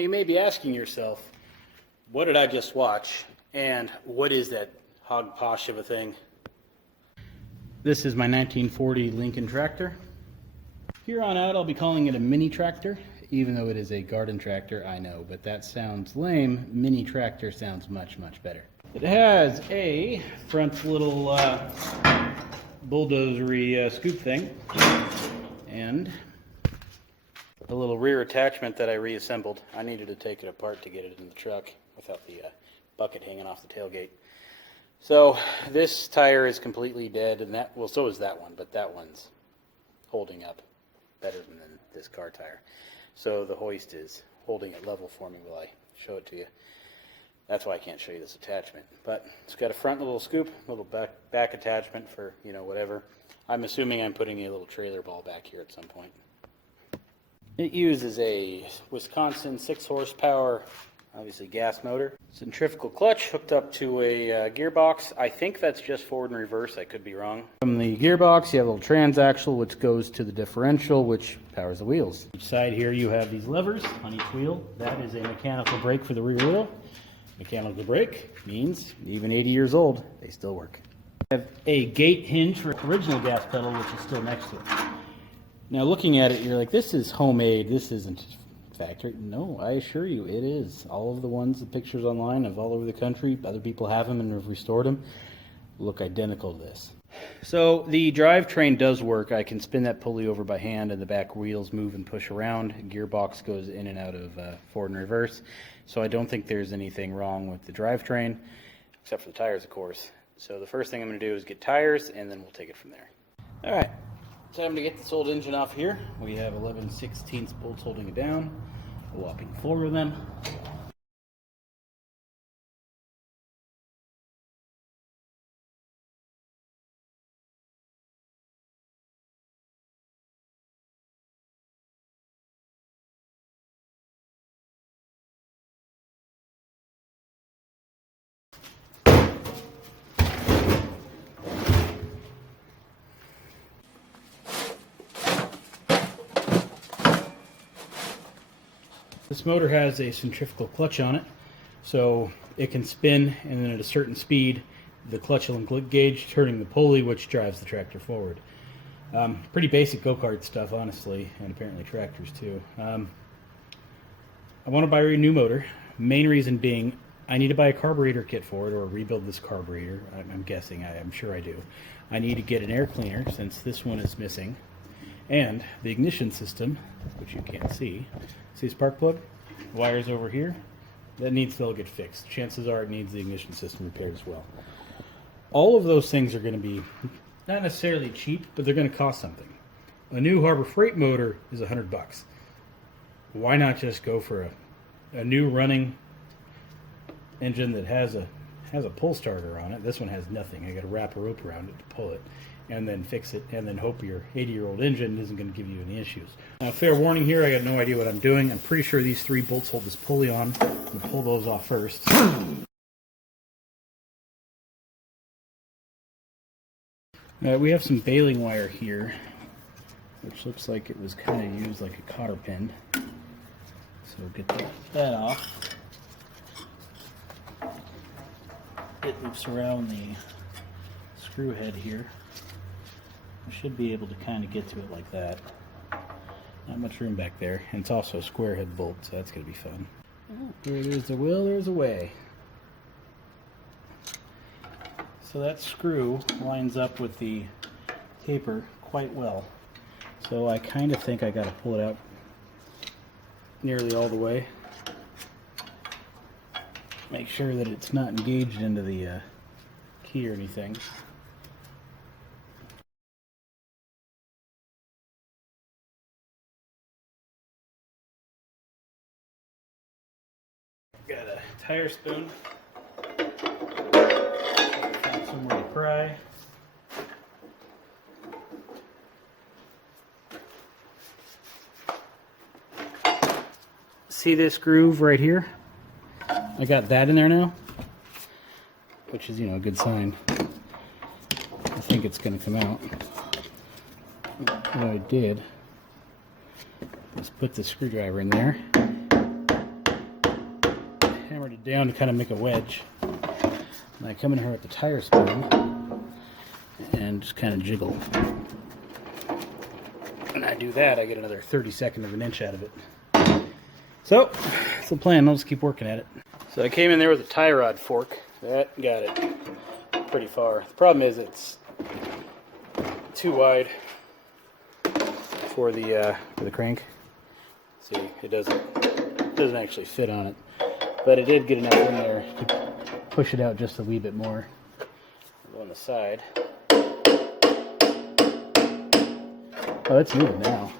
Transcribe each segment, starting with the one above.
Now you may be asking yourself, what did I just watch? And what is that hog posh of a thing? This is my 1940 Lincoln tractor. Here on out I'll be calling it a mini tractor, even though it is a garden tractor, I know, but that sounds lame. Mini tractor sounds much, much better. It has a front little bulldozery scoop thing, and a little rear attachment that I reassembled. I needed to take it apart to get it in the truck without the bucket hanging off the tailgate. So this tire is completely dead, and that, well, so is that one, but that one's holding up better than this car tire. So the hoist is holding it level for me while I show it to you. That's why I can't show you this attachment. But it's got a front little scoop, little back attachment for, you know, whatever. I'm assuming I'm putting a little trailer ball back here at some point. It uses a Wisconsin 6 horsepower, obviously gas motor. Centrifugal clutch hooked up to a gearbox. I think that's just forward and reverse. I could be wrong. From the gearbox, you have a little transaxle, which goes to the differential, which powers the wheels. Each side here, you have these levers on each wheel. That is a mechanical brake for the rear wheel. Mechanical brake means even 80 years old, they still work. I have a gate hinge for the original gas pedal, which is still next to it. Now looking at it, you're like, this is homemade, this isn't factory. No, I assure you, it is. All of the ones, the pictures online of all over the country, other people have them and have restored them, look identical to this. So the drivetrain does work. I can spin that pulley over by hand and the back wheels move and push around. Gearbox goes in and out of forward and reverse. So I don't think there's anything wrong with the drivetrain, except for the tires, of course. So the first thing I'm going to do is get tires, and then we'll take it from there. All right. Time to get this old engine off here. We have 11/16 bolts holding it down, a whopping 4 of them. This motor has a centrifugal clutch on it, so it can spin, and then at a certain speed, the clutch will engage, turning the pulley, which drives the tractor forward. Pretty basic go-kart stuff, honestly, and apparently tractors too. I want to buy a new motor. Main reason being, I need to buy a carburetor kit for it, or rebuild this carburetor. I'm guessing, I'm sure I do. I need to get an air cleaner, since this one is missing. And the ignition system, which you can't see this spark plug? Wires over here. That needs to all get fixed. Chances are it needs the ignition system repaired as well. All of those things are going to be not necessarily cheap, but they're going to cost something. A new Harbor Freight motor is $100. Why not just go for a new running engine that has a pull starter on it? This one has nothing. I got to wrap a rope around it to pull it, and then fix it, and then hope your 80-year-old engine isn't going to give you any issues. Now, fair warning here, I got no idea what I'm doing. I'm pretty sure these 3 bolts hold this pulley on. I'm going to pull those off first. We have some baling wire here, which looks like it was kind of used like a cotter pin. So get that off. It loops around the screw head here. I should be able to kind of get to it like that. Not much room back there, and it's also a square head bolt, so that's going to be fun. Where there's a will, there's a way. So that screw lines up with the taper quite well. So I kind of think I got to pull it out nearly all the way. Make sure that it's not engaged into the key or anything. Got a tire spoon. Found somewhere to pry. See this groove right here? I got that in there now, which is, you know, a good sign. I think it's going to come out. What I did was put the screwdriver in there, hammered it down to kind of make a wedge. And I come in here with the tire spoon and just kind of jiggle. When I do that, I get another 32nd of an inch out of it. So, that's the plan. I'll just keep working at it. So I came in there with a tie rod fork. That got it pretty far. The problem is it's too wide for the crank. See, it doesn't actually fit on it. But it did get enough in there to push it out just a wee bit more. Go on the side. Oh, it's moving now.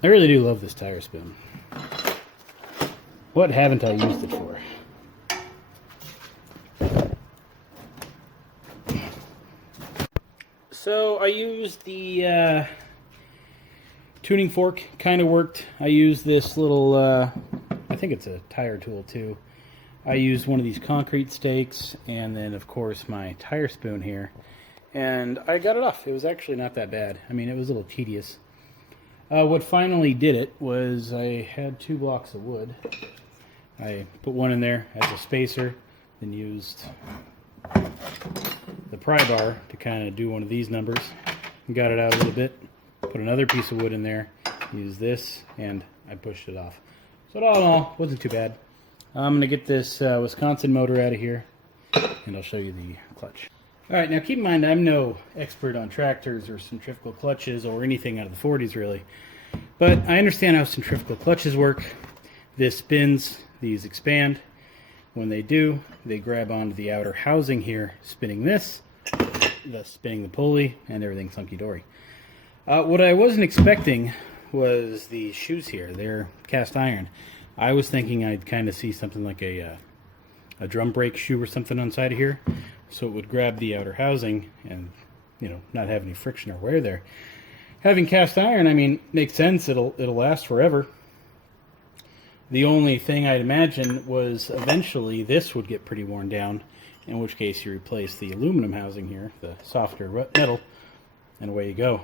I really do love this tire spoon. What haven't I used it for? So I used the tuning fork, kind of worked. I used this little, I think it's a tire tool too. I used one of these concrete stakes and then of course my tire spoon here. And I got it off. It was actually not that bad. I mean, it was a little tedious. What finally did it was I had 2 blocks of wood. I put one in there as a spacer, then used the pry bar to kind of do one of these numbers. And got it out a little bit. Put another piece of wood in there, used this, and I pushed it off. So all in all, wasn't too bad. I'm going to get this Wisconsin motor out of here, and I'll show you the clutch. Alright, now keep in mind I'm no expert on tractors or centrifugal clutches or anything out of the 40s really, but I understand how centrifugal clutches work. This spins, these expand. When they do, they grab onto the outer housing here, spinning this, thus spinning the pulley, and everything's hunky-dory. What I wasn't expecting was the shoes here. They're cast iron. I was thinking I'd kind of see something like a drum brake shoe or something on the side of here, so it would grab the outer housing and, you know, not have any friction or wear there. Having cast iron, I mean, makes sense. It'll last forever. The only thing I'd imagine was eventually this would get pretty worn down, in which case you replace the aluminum housing here, the softer metal, and away you go.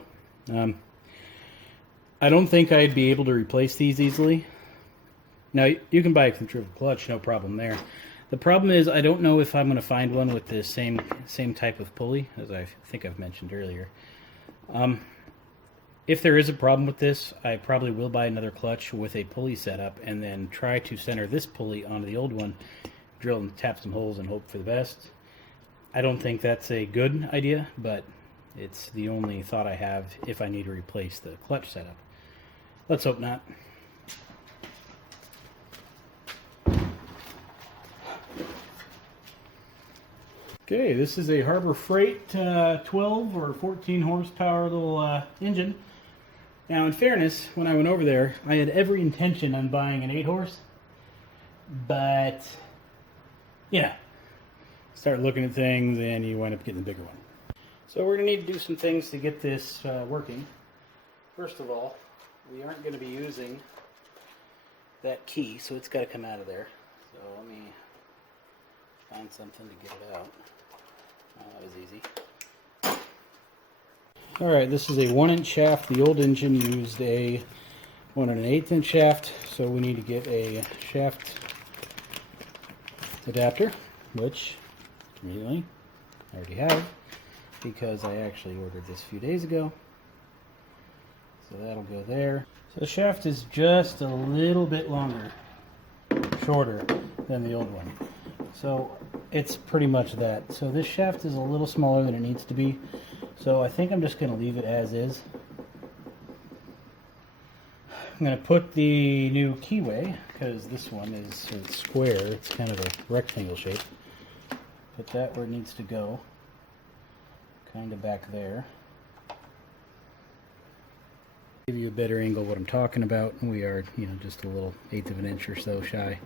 I don't think I'd be able to replace these easily. Now, you can buy a centrifugal clutch, no problem there. The problem is I don't know if I'm going to find one with the same type of pulley, as I think I've mentioned earlier. If there is a problem with this, I probably will buy another clutch with a pulley setup and then try to center this pulley onto the old one, drill and tap some holes and hope for the best. I don't think that's a good idea, but it's the only thought I have if I need to replace the clutch setup. Let's hope not. Okay, this is a Harbor Freight 12 or 14 horsepower little engine. Now, in fairness, when I went over there, I had every intention on buying an 8-horse, but, you know, start looking at things and you wind up getting the bigger one. So we're going to need to do some things to get this working. First of all, we aren't going to be using that key, so it's got to come out of there. So let me find something to get it out. That was easy. Alright, this is a 1-inch shaft. The old engine used a 1 1/8 inch shaft, so we need to get a shaft adapter, which conveniently I already have because I actually ordered this a few days ago. So that'll go there. So the shaft is just a little bit longer, shorter than the old one. So it's pretty much that. So this shaft is a little smaller than it needs to be. So I think I'm just going to leave it as is. I'm going to put the new keyway, because this one is sort of square. It's kind of a rectangle shape. Put that where it needs to go. Kind of back there. Give you a better angle of what I'm talking about. We are, you know, just a little 1/8 of an inch or so shy.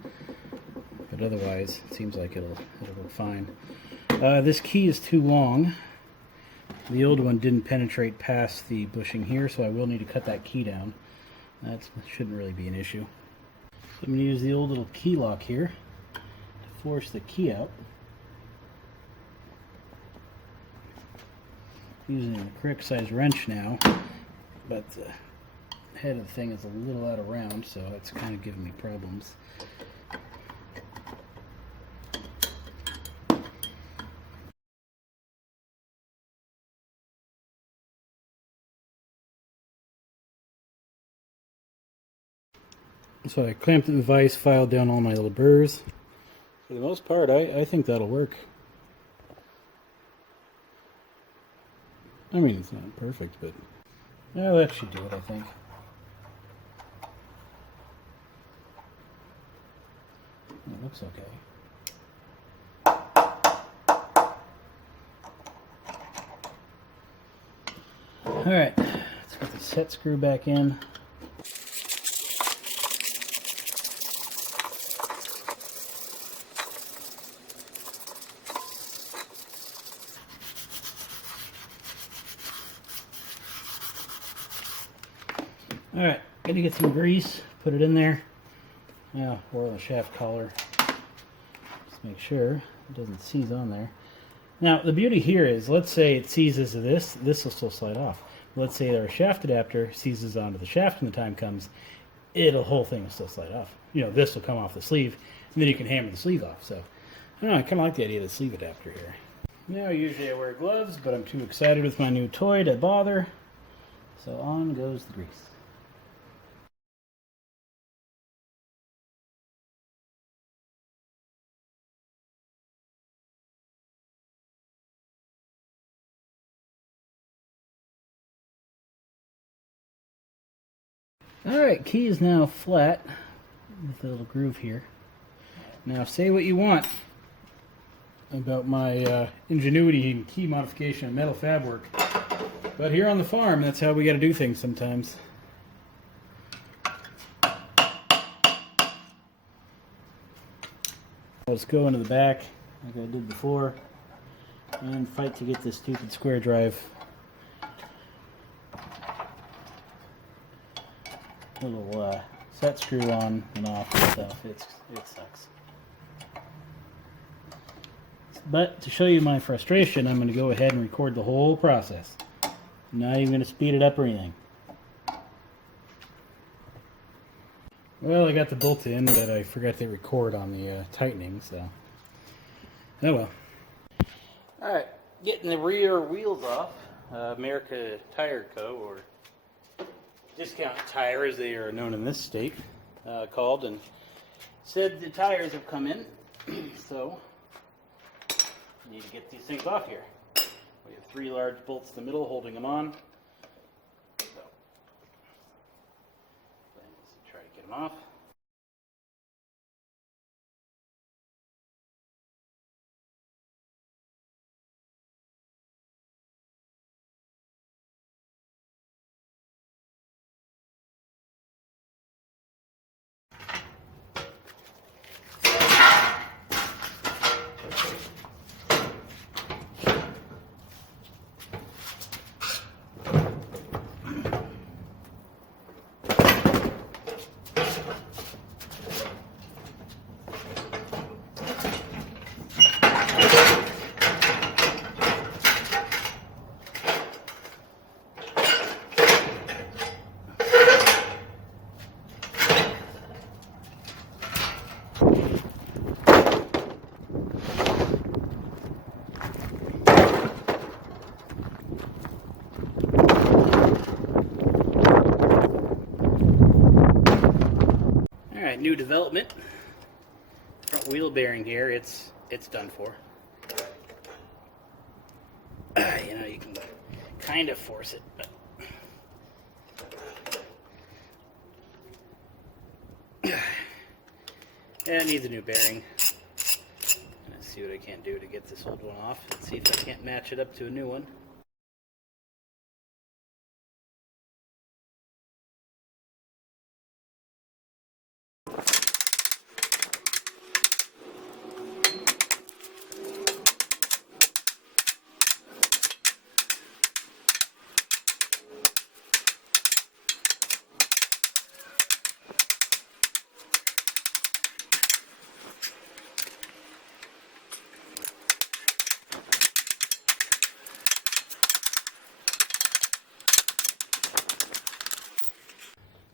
But otherwise, it seems like it'll work fine. This key is too long. The old one didn't penetrate past the bushing here, so I will need to cut that key down. That shouldn't really be an issue. So I'm going to use the old little key lock here to force the key out. using the correct size wrench now, but the head of the thing is a little out of round, so it's kind of giving me problems. So I clamped it in the vise, filed down all my little burrs. For the most part, I think that'll work. I mean, it's not perfect, but that should do it, I think. It looks okay. Alright, let's get the set screw back in. Alright, gonna get some grease, put it in there. Now, oil the shaft collar. Just make sure it doesn't seize on there. Now, the beauty here is, let's say it seizes to this will still slide off. Let's say our shaft adapter seizes onto the shaft when the time comes, whole thing will still slide off. You know, this will come off the sleeve, and then you can hammer the sleeve off. So, I don't know, I kind of like the idea of the sleeve adapter here. Now, usually I wear gloves, but I'm too excited with my new toy to bother. So on goes the grease. Alright, key is now flat with a little groove here. Now say what you want about my ingenuity in key modification and metal fab work, but here on the farm, that's how we got to do things sometimes. I'll just go into the back like I did before and fight to get this stupid square drive. Little set screw on and off and stuff. It sucks. But to show you my frustration, I'm going to go ahead and record the whole process. I'm not even going to speed it up or anything. Well, I got the bolt in, but I forgot to record on the tightening, so oh well. Alright, getting the rear wheels off. America Tire Co., or Discount Tire as they are known in this state, called and said the tires have come in, so need to get these things off here. We have 3 large bolts in the middle holding them on. So let's try to get them off. New development. Front wheel bearing here, it's done for. You know, you can kind of force it, but it needs a new bearing. Let's see what I can do to get this old one off and see if I can't match it up to a new one.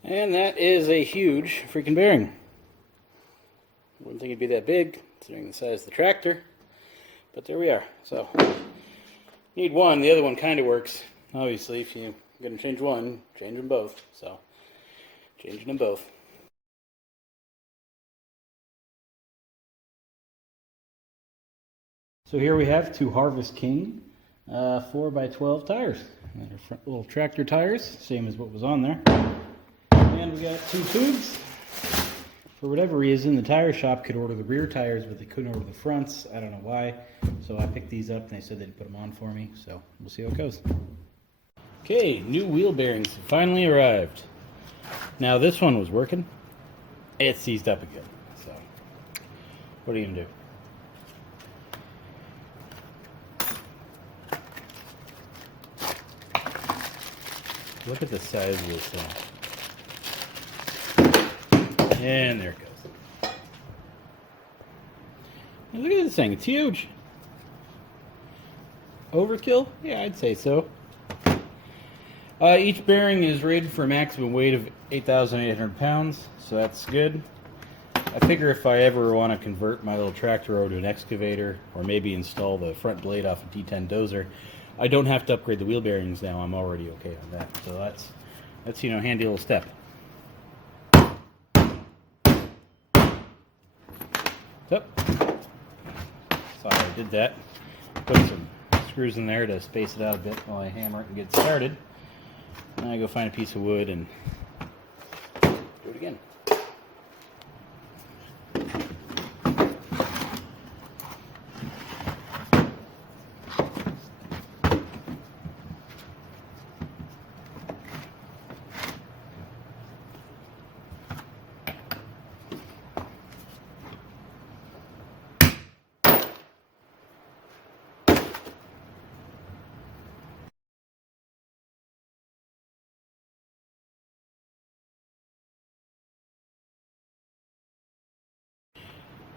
And that is a huge freaking bearing. Wouldn't think it'd be that big, considering the size of the tractor. But there we are. So, need one. The other one kind of works. Obviously, if you're going to change one, change them both. So, changing them both. So here we have two Harvest King 4x12 tires. And they're front little tractor tires, same as what was on there. And we got two tubes. For whatever reason, the tire shop could order the rear tires, but they couldn't order the fronts. I don't know why. So I picked these up and they said they'd put them on for me. So we'll see how it goes. Okay, new wheel bearings finally arrived. Now this one was working. It seized up again. So what are you gonna do? Look at the size of this thing. And there it goes. Now look at this thing, it's huge. Overkill? Yeah, I'd say so. Each bearing is rated for a maximum weight of 8,800 pounds, so that's good. I figure if I ever want to convert my little tractor over to an excavator, or maybe install the front blade off a D10 dozer, I don't have to upgrade the wheel bearings now. I'm already okay on that. So that's you know, handy little step. Yep. So I did that. Put some screws in there to space it out a bit while I hammer it and get started. Now I go find a piece of wood and do it again.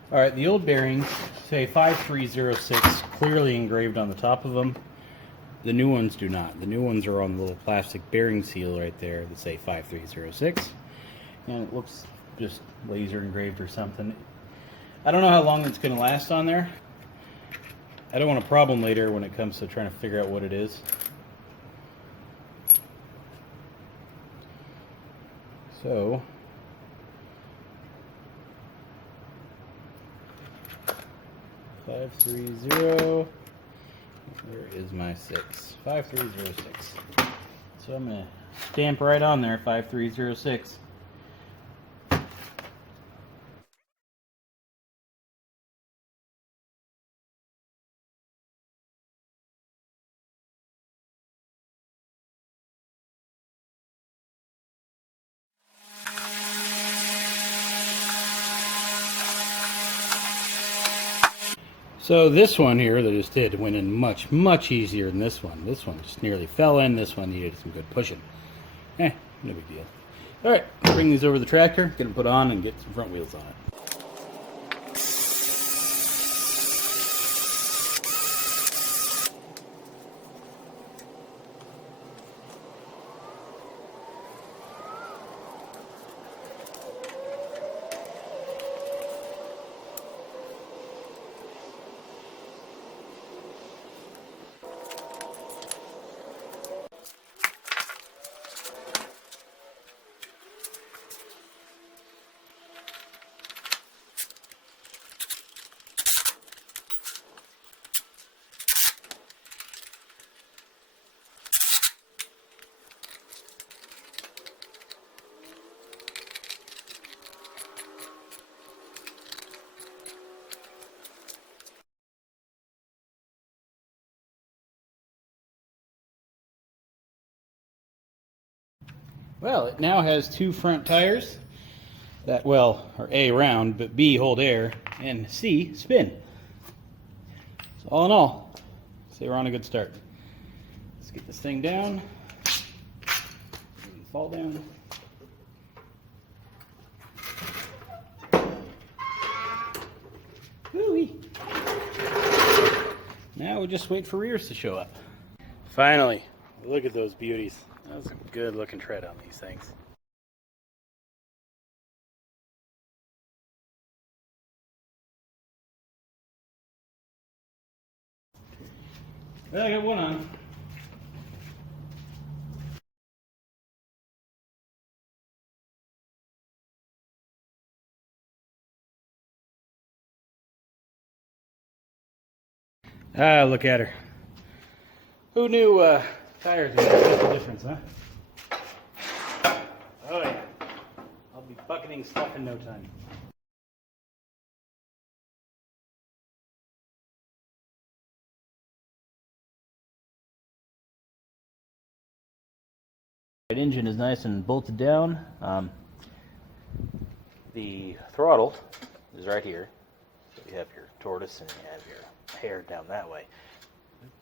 Alright, the old bearings say 5306 clearly engraved on the top of them. The new ones do not. The new ones are on the little plastic bearing seal right there that say 5306. And it looks just laser engraved or something. I don't know how long it's going to last on there. I don't want a problem later when it comes to trying to figure out what it is. So 530. Where is my 6? 5306. So I'm going to stamp right on there, 5306. So this one here that I just did went in much, much easier than this one. This one just nearly fell in. This one needed some good pushing. No big deal. All right, bring these over to the tractor, get them put on, and get some front wheels on it. Well, it now has two front tires that, well, are A, round, but B, hold air, and C, spin. So all in all, say we're on a good start. Let's get this thing down. Fall down. Woo-wee. Now we just wait for rears to show up. Finally, look at those beauties. That was a good looking tread on these things. Well, I got one on. Ah, look at her. Who knew tires would make a difference, huh? Oh yeah. I'll be bucketing stuff in no time. The engine is nice and bolted down. The throttle is right here. So you have your tortoise and you have your hair down that way.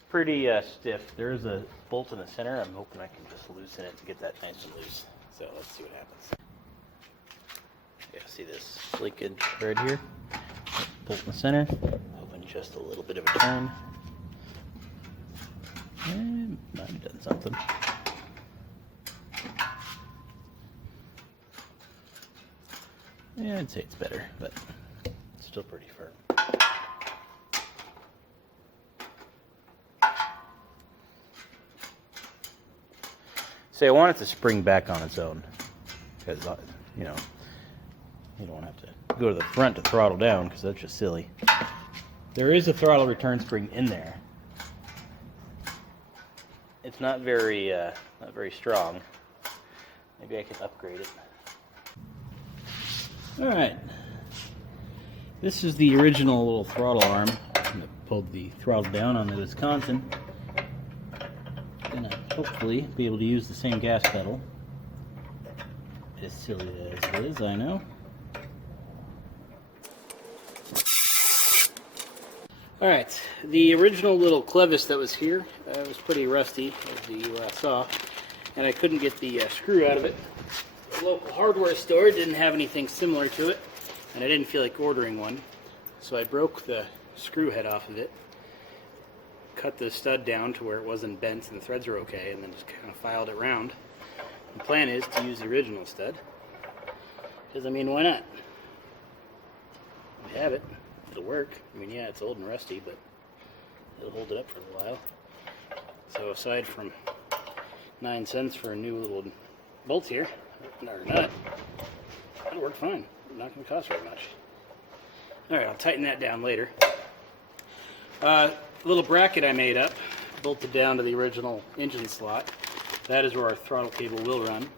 Pretty stiff. There is a bolt in the center. I'm hoping I can just loosen it to get that nice and loose. So let's see what happens. Yeah, see this leakage right here? Bolt in the center. Hoping just a little bit of a turn. And might have done something. Yeah, I'd say it's better, but it's still pretty firm. See, I want it to spring back on its own, because, you know, you don't have to go to the front to throttle down, because that's just silly. There is a throttle return spring in there. It's not very strong. Maybe I can upgrade it. All right. This is the original little throttle arm that pulled the throttle down on the Wisconsin. Gonna hopefully be able to use the same gas pedal. As silly as it is, I know. Alright, the original little clevis that was here was pretty rusty, as you saw, and I couldn't get the screw out of it. The local hardware store didn't have anything similar to it, and I didn't feel like ordering one, so I broke the screw head off of it, cut the stud down to where it wasn't bent and the threads were okay, and then just kind of filed it around. The plan is to use the original stud, because I mean, why not? We have it. It'll work. I mean, yeah, it's old and rusty, but it'll hold it up for a while. So aside from 9 cents for a new little bolt here, or nut, it'll work fine. Not going to cost very much. Alright, I'll tighten that down later. Little bracket I made up, bolted down to the original engine slot. That is where our throttle cable will run.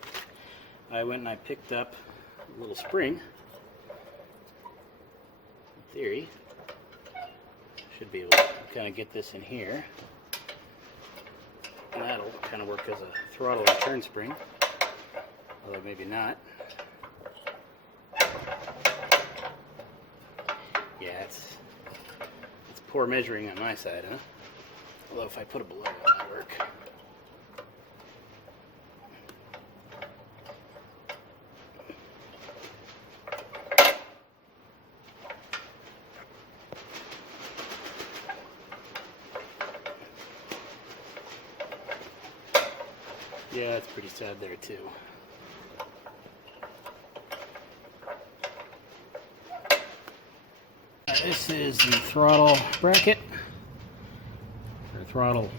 I went and I picked up a little spring. In theory, should be able to kind of get this in here. And that'll kind of work as a throttle return spring, although maybe not. Yeah, it's poor measuring on my side, huh? Although if I put it below, it might work. Yeah, it's pretty sad there too. This is the throttle bracket, or throttle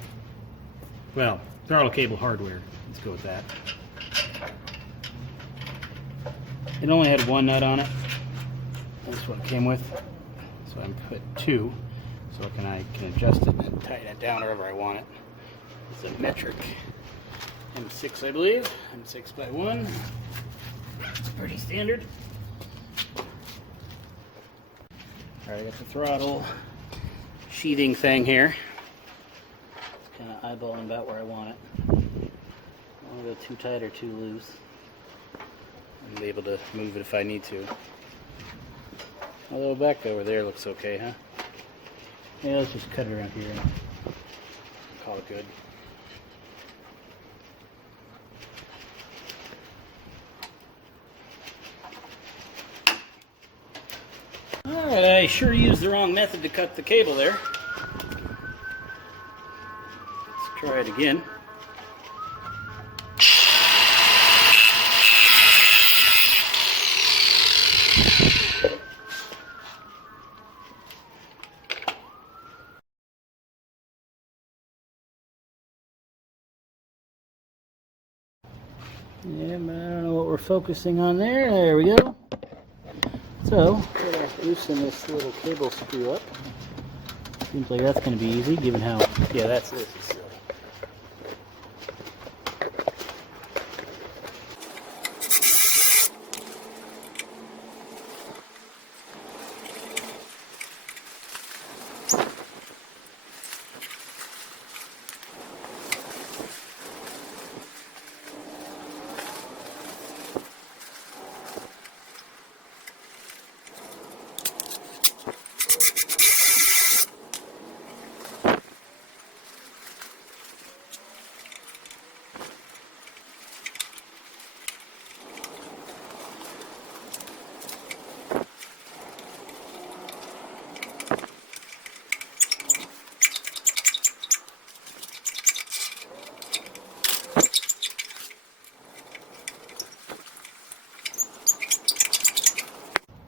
cable hardware. Let's go with that. It only had one nut on it. That's what it came with. So I put 2, so I can adjust it and tighten it down wherever I want it. It's a metric M6, I believe. M6 by 1. It's pretty standard. Alright, I got the throttle sheathing thing here. It's kind of eyeballing about where I want it. I don't go too tight or too loose. I'll be able to move it if I need to. Although back over there looks okay, huh? Yeah, let's just cut it around here and call it good. Alright, I sure used the wrong method to cut the cable there. Let's try it again. Yeah, but I don't know what we're focusing on there. There we go. So, gotta loosen this little cable screw up. Seems like that's going to be easy, given how... Yeah, this is silly.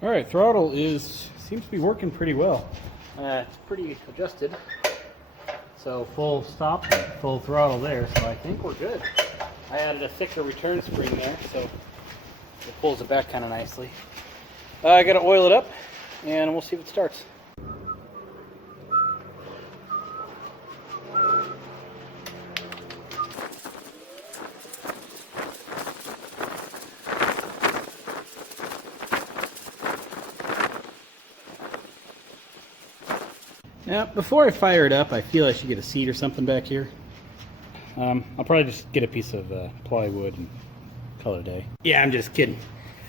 All right, throttle seems to be working pretty well. It's pretty adjusted. So full stop, full throttle there. So I think we're good. I added a thicker return spring there, so it pulls it back kind of nicely. I got to oil it up, and we'll see if it starts. Now, before I fire it up, I feel I should get a seat or something back here. I'll probably just get a piece of plywood and call it a day. Yeah, I'm just kidding.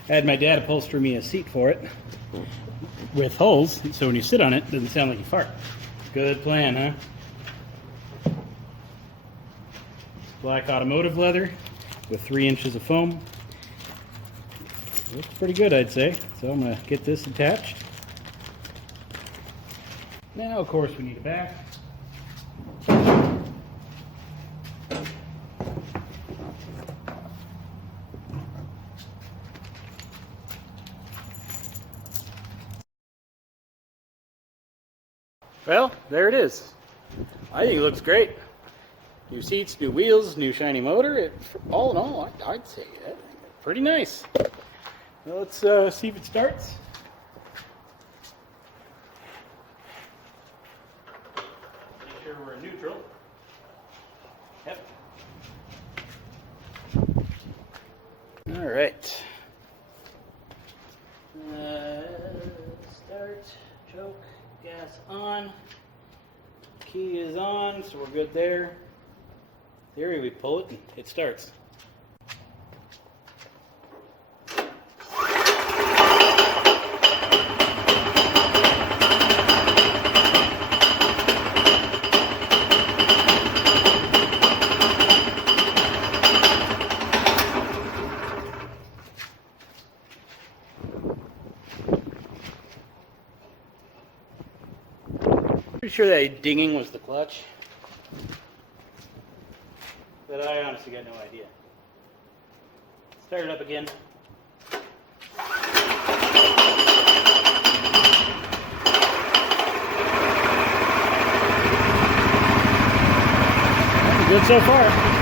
I had my dad upholster me a seat for it with holes, so when you sit on it, it doesn't sound like you fart. Good plan, huh? Black automotive leather with 3 inches of foam. Looks pretty good, I'd say. So I'm going to get this attached. Now, of course, we need a back. Well, there it is. I think it looks great. New seats, new wheels, new shiny motor. All in all, I'd say pretty nice. Well, let's see if it starts. We're in neutral. Yep. All right. Start, choke, gas on. Key is on, so we're good there. In theory, we pull it and it starts. Pretty sure that dinging was the clutch, but I honestly got no idea. Start it up again. Good so far.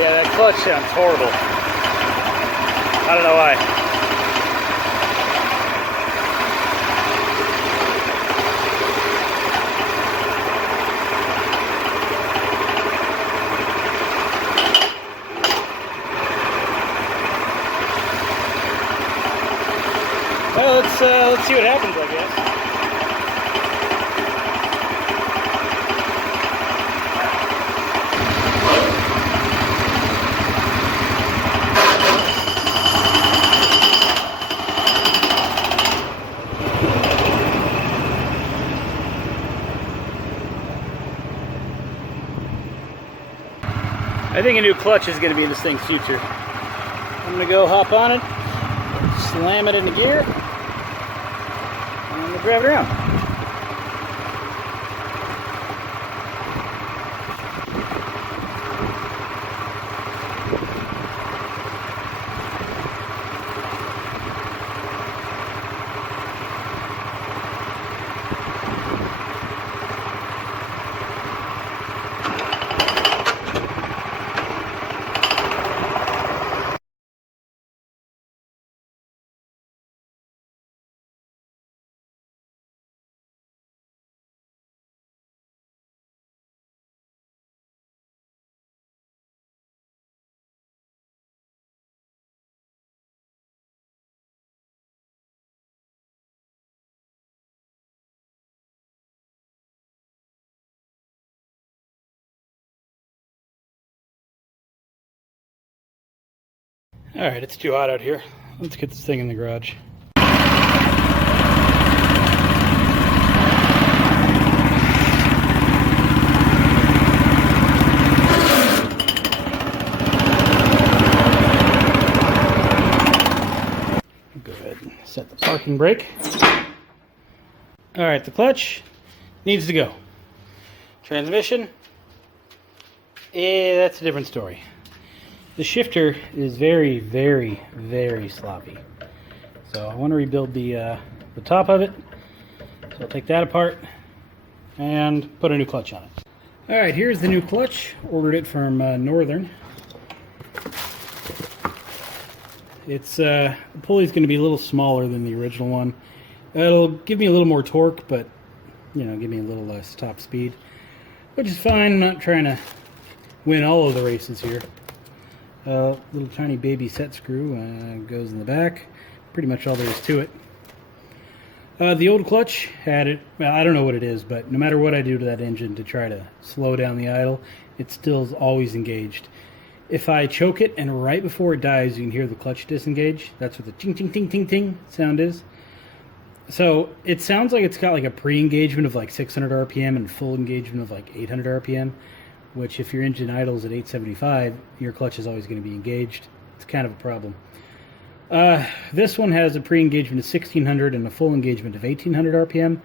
Yeah, that clutch sounds horrible. I don't know why. Well, let's see what happens, I guess. I think a new clutch is going to be in this thing's future. I'm going to go hop on it, slam it into gear, and I'm going to drive it around. Alright, it's too hot out here. Let's get this thing in the garage. Go ahead and set the parking brake. Alright, the clutch needs to go. Transmission, that's a different story. The shifter is very, very, very sloppy. So I want to rebuild the top of it. So I'll take that apart and put a new clutch on it. Alright, here's the new clutch. Ordered it from Northern. It's the pulley's going to be a little smaller than the original one. It'll give me a little more torque, but you know, give me a little less top speed, which is fine. I'm not trying to win all of the races here. Little tiny baby set screw goes in the back. Pretty much all there is to it. The old clutch had it, well, I don't know what it is, but no matter what I do to that engine to try to slow down the idle, it still is always engaged. If I choke it and right before it dies, you can hear the clutch disengage. That's what the ting ting ting ting ting sound is. So it sounds like it's got like a pre-engagement of like 600 RPM and full engagement of like 800 RPM, which if your engine idles at 875, your clutch is always going to be engaged. It's kind of a problem. This one has a pre-engagement of 1600 and a full engagement of 1800 RPM.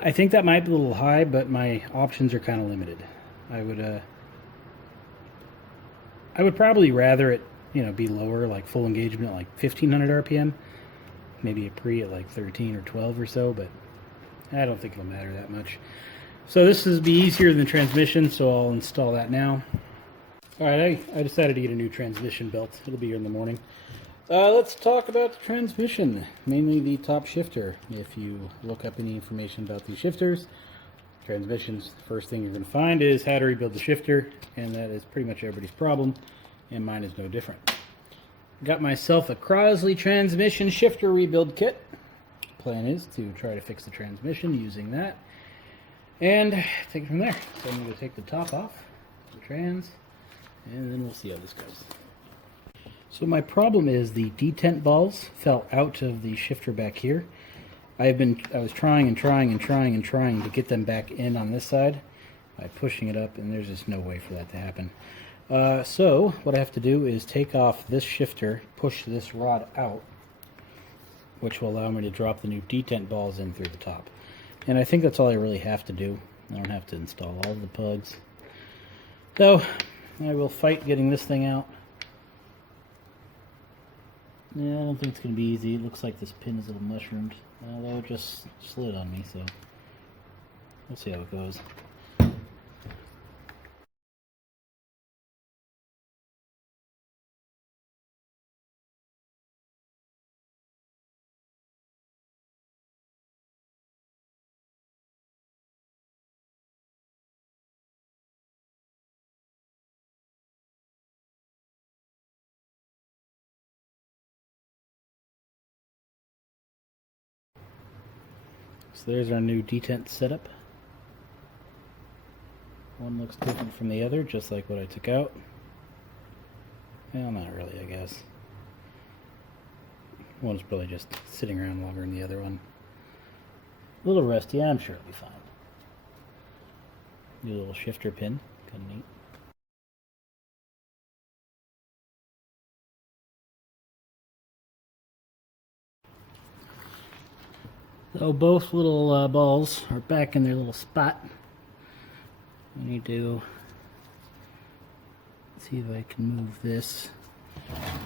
I think that might be a little high, but my options are kind of limited. I would probably rather it, you know, be lower, like full engagement at like 1500 RPM. Maybe a pre at like 13 or 12 or so, but I don't think it'll matter that much. So this is be easier than the transmission, so I'll install that now. Alright, I decided to get a new transmission belt. It'll be here in the morning. Let's talk about the transmission, mainly the top shifter. If you look up any information about these shifters, transmissions, the first thing you're going to find is how to rebuild the shifter, and that is pretty much everybody's problem, and mine is no different. Got myself a Crosley transmission shifter rebuild kit. Plan is to try to fix the transmission using that and take it from there. So I'm going to take the top off the trans, and then we'll see how this goes. So my problem is the detent balls fell out of the shifter back here. I was trying to get them back in on this side by pushing it up, and there's just no way for that to happen. So what I have to do is take off this shifter, push this rod out, which will allow me to drop the new detent balls in through the top. And I think that's all I really have to do. I don't have to install all the plugs. So I will fight getting this thing out. Yeah, I don't think it's going to be easy. It looks like this pin is a little mushroomed. Although it just slid on me, so we'll see how it goes. So there's our new detent setup. One looks different from the other, just like what I took out. Well, not really, I guess. One's probably just sitting around longer than the other one. A little rusty, I'm sure it'll be fine. New little shifter pin, kind of neat. So both little balls are back in their little spot. I need to see if I can move this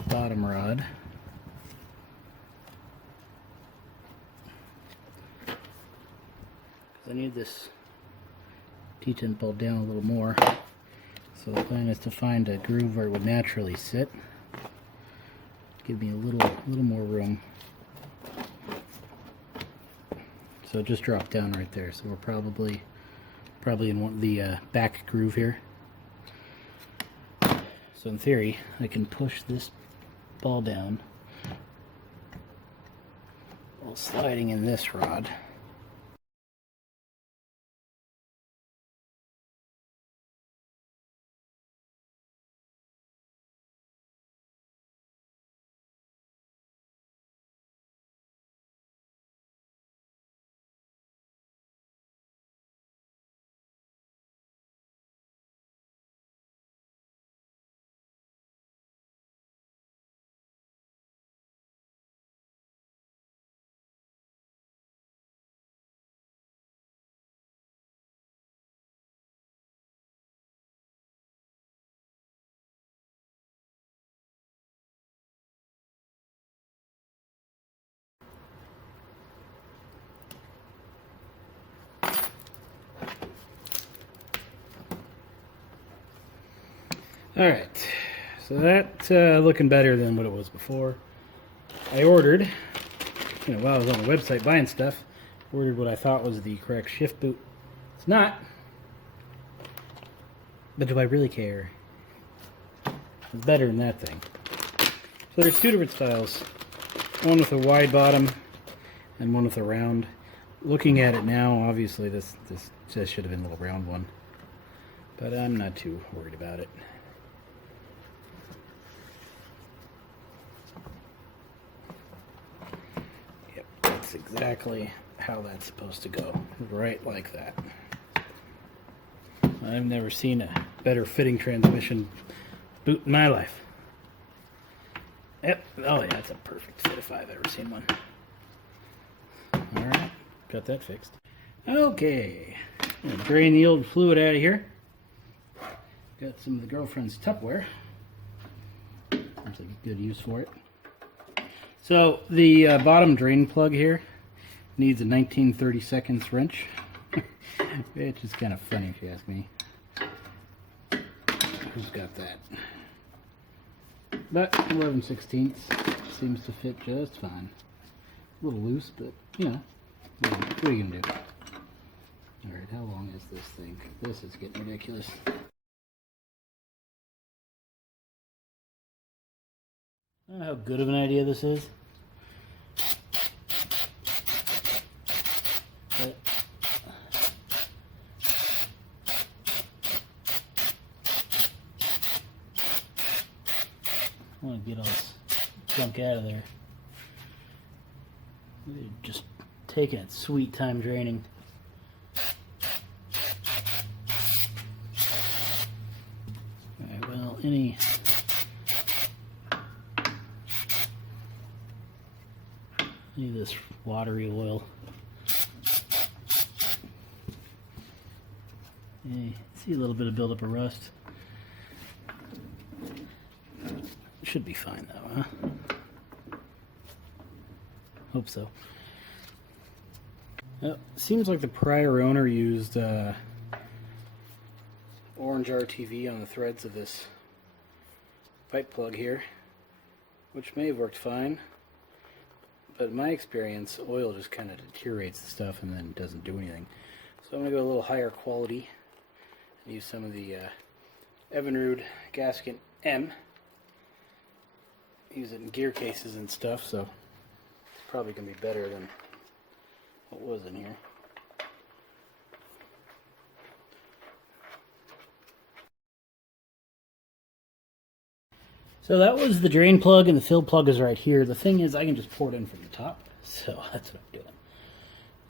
bottom rod. I need this detent ball down a little more. So the plan is to find a groove where it would naturally sit. Give me a little more room. So it just dropped down right there. So we're probably in the back groove here. So in theory, I can push this ball down while sliding in this rod. Alright, so that's looking better than what it was before. I ordered, while I was on the website buying stuff, ordered what I thought was the correct shift boot. It's not. But do I really care? It's better than that thing. So there's two different styles. One with a wide bottom and one with a round. Looking at it now, obviously this should have been a little round one. But I'm not too worried about it. Yep, that's exactly how that's supposed to go. Right like that. I've never seen a better fitting transmission boot in my life. Yep. Oh yeah, that's a perfect fit if I've ever seen one. Alright, got that fixed. Okay, I'm gonna drain the old fluid out of here. Got some of the girlfriend's Tupperware. Seems like a good use for it. So the bottom drain plug here needs a 1932 wrench. Which is kind of funny if you ask me. Who's got that? But 11/16 seems to fit just fine. A little loose, but what are you gonna do? Alright, how long is this thing? This is getting ridiculous. I don't know how good of an idea this is. But I want to get all this junk out of there. Just taking its sweet time draining. Alright, well, any of this watery oil. See a little bit of buildup of rust. Should be fine though, huh? Hope so. Seems like the prior owner used orange RTV on the threads of this pipe plug here, which may have worked fine, but in my experience, oil just kind of deteriorates the stuff and then doesn't do anything. So I'm going to go a little higher quality and use some of the Evinrude gasket M. Use it in gear cases and stuff, so it's probably going to be better than what was in here. So that was the drain plug, and the fill plug is right here. The thing is, I can just pour it in from the top, so that's what I'm doing.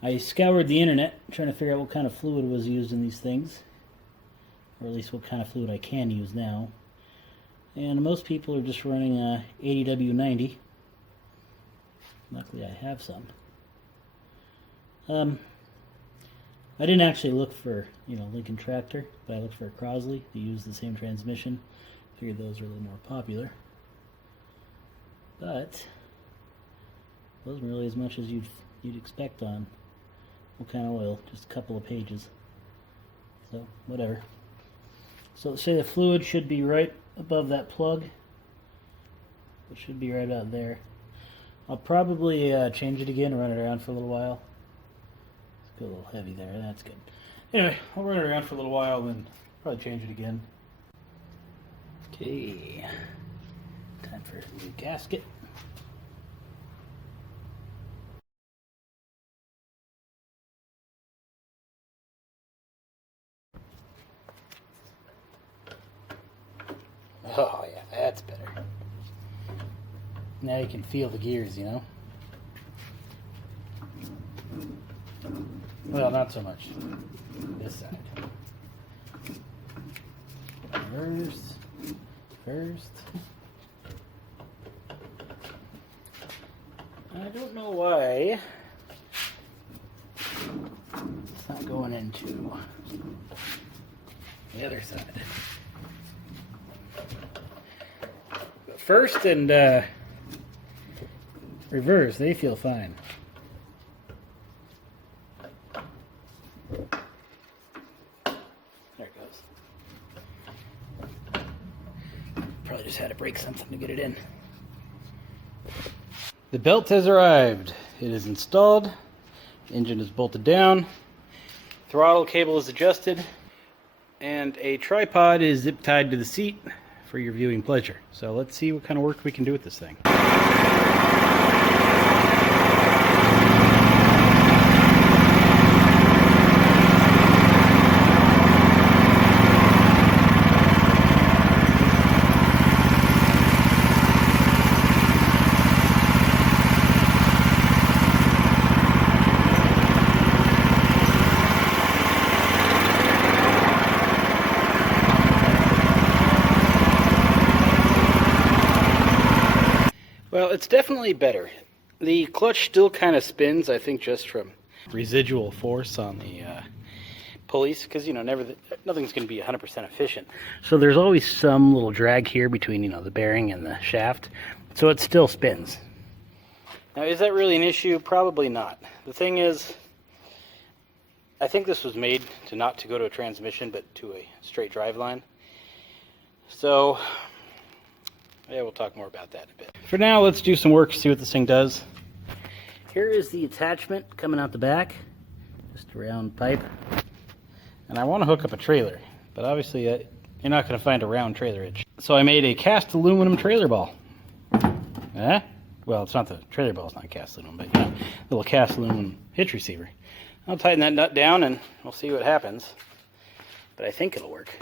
I scoured the internet trying to figure out what kind of fluid was used in these things, or at least what kind of fluid I can use now. And most people are just running 80W90. Luckily I have some. I didn't actually look for, Lincoln Tractor, but I looked for a Crosley to use the same transmission. Figured those were a little more popular. But wasn't really as much as you'd expect on what kind of oil, just a couple of pages. So, whatever. So let's say the fluid should be right above that plug. It should be right out there. I'll probably change it again and run it around for a little while. It's a little heavy there, that's good. Anyway, I'll run it around for a little while and probably change it again. Okay, time for a new gasket. Oh yeah, that's better. Now you can feel the gears, Well, not so much. This side. First. I don't know why it's not going into the other side. But first and reverse, they feel fine. There it goes. just had to break something to get it in. The belt has arrived. It is installed. Engine is bolted down. Throttle cable is adjusted. And a tripod is zip tied to the seat for your viewing pleasure. So let's see what kind of work we can do with this thing. Well, it's definitely better. The clutch still kind of spins, I think, just from residual force on the pulleys, because, you know, nothing's going to be 100% efficient. So there's always some little drag here between, you know, the bearing and the shaft, so it still spins. Now, is that really an issue? Probably not. The thing is, I think this was made not to go to a transmission, but to a straight drive line. So yeah, we'll talk more about that in a bit. For now, let's do some work, see what this thing does. Here is the attachment coming out the back. Just a round pipe. And I want to hook up a trailer, but obviously you're not going to find a round trailer hitch. So I made a cast aluminum trailer ball. Well, it's not the trailer ball, it's not cast aluminum, but yeah, little cast aluminum hitch receiver. I'll tighten that nut down and we'll see what happens. But I think it'll work.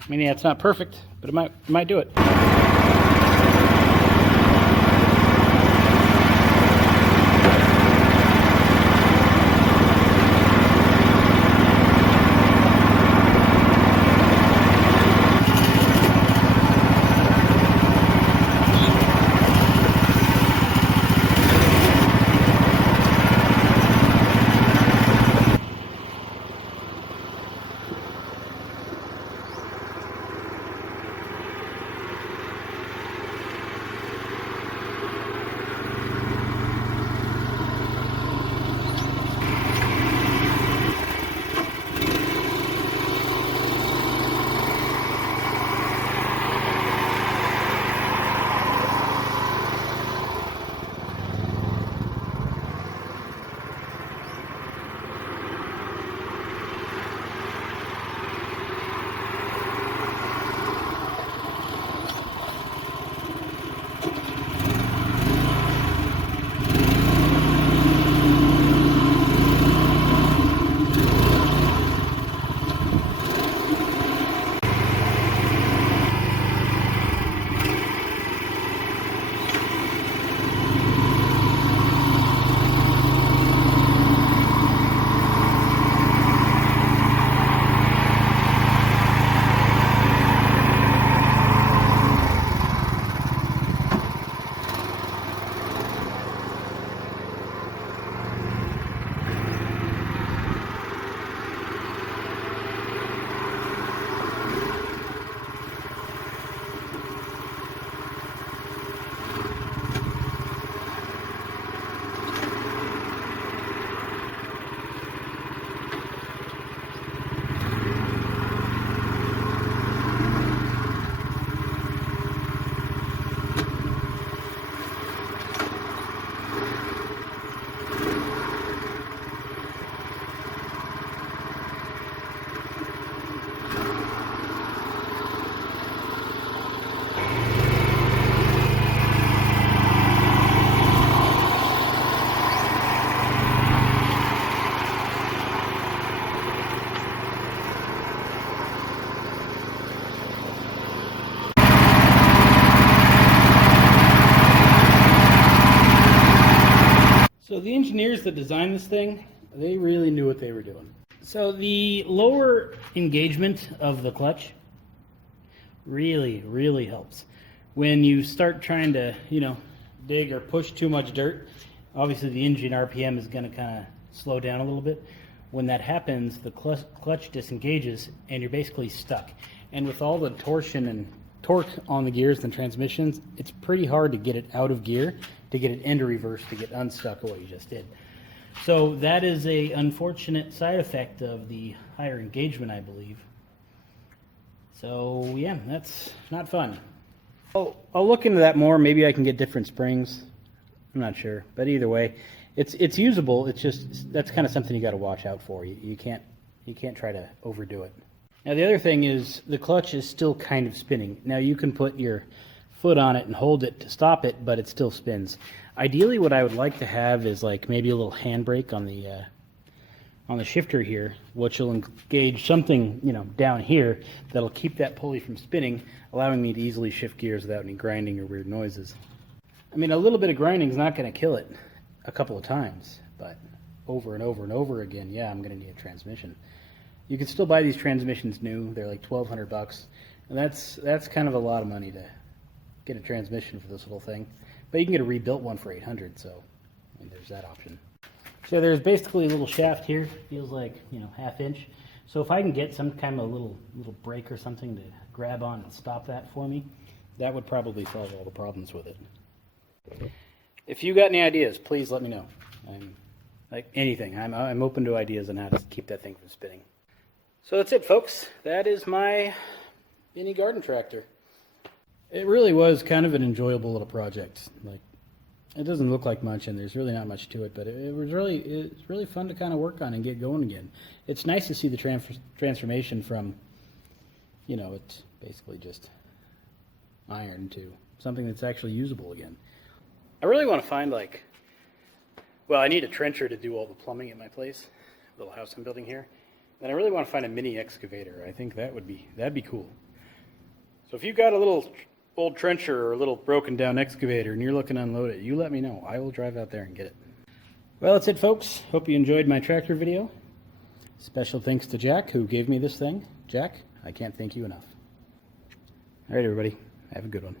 I mean, yeah, it's not perfect, but it might do it. So the engineers that designed this thing, they really knew what they were doing. So the lower engagement of the clutch really, really helps. When you start trying to, dig or push too much dirt, obviously the engine RPM is going to kind of slow down a little bit. When that happens, the clutch disengages and you're basically stuck. And with all the torsion and torque on the gears and transmissions, it's pretty hard to get it out of gear, to get it into reverse, to get unstuck of what you just did. So that is a unfortunate side effect of the higher engagement, I believe. So yeah, that's not fun. I'll look into that more. Maybe I can get different springs. I'm not sure, but either way, it's usable. It's just that's kind of something you got to watch out for. You can't try to overdo it. Now the other thing is the clutch is still kind of spinning. Now you can put your foot on it and hold it to stop it, but it still spins. Ideally, what I would like to have is like maybe a little handbrake on the shifter here, which will engage something, you know, down here that'll keep that pulley from spinning, allowing me to easily shift gears without any grinding or weird noises. I mean, a little bit of grinding is not going to kill it a couple of times, but over and over and over again, yeah, I'm going to need a transmission. You can still buy these transmissions new. They're like $1,200, and that's kind of a lot of money to get a transmission for this little thing. But you can get a rebuilt one for $800, so I mean, there's that option. So there's basically a little shaft here, feels like, you know, 1/2 inch. So if I can get some kind of a little brake or something to grab on and stop that for me, that would probably solve all the problems with it. If you got any ideas, please let me know. I'm like anything. I'm open to ideas on how to keep that thing from spinning. So that's it, folks. That is my mini garden tractor. It really was kind of an enjoyable little project. Like, it doesn't look like much, and there's really not much to it, but it's really fun to kind of work on and get going again. It's nice to see the transformation from, you know, it's basically just iron to something that's actually usable again. I really want to find like, well, I need a trencher to do all the plumbing at my place, little house I'm building here. And I really want to find a mini excavator. I think that'd be cool. So if you've got a little old trencher or a little broken down excavator and you're looking to unload it, you let me know. I will drive out there and get it. Well, that's it, folks. Hope you enjoyed my tractor video. Special thanks to Jack, who gave me this thing. Jack, I can't thank you enough. All right, everybody. Have a good one.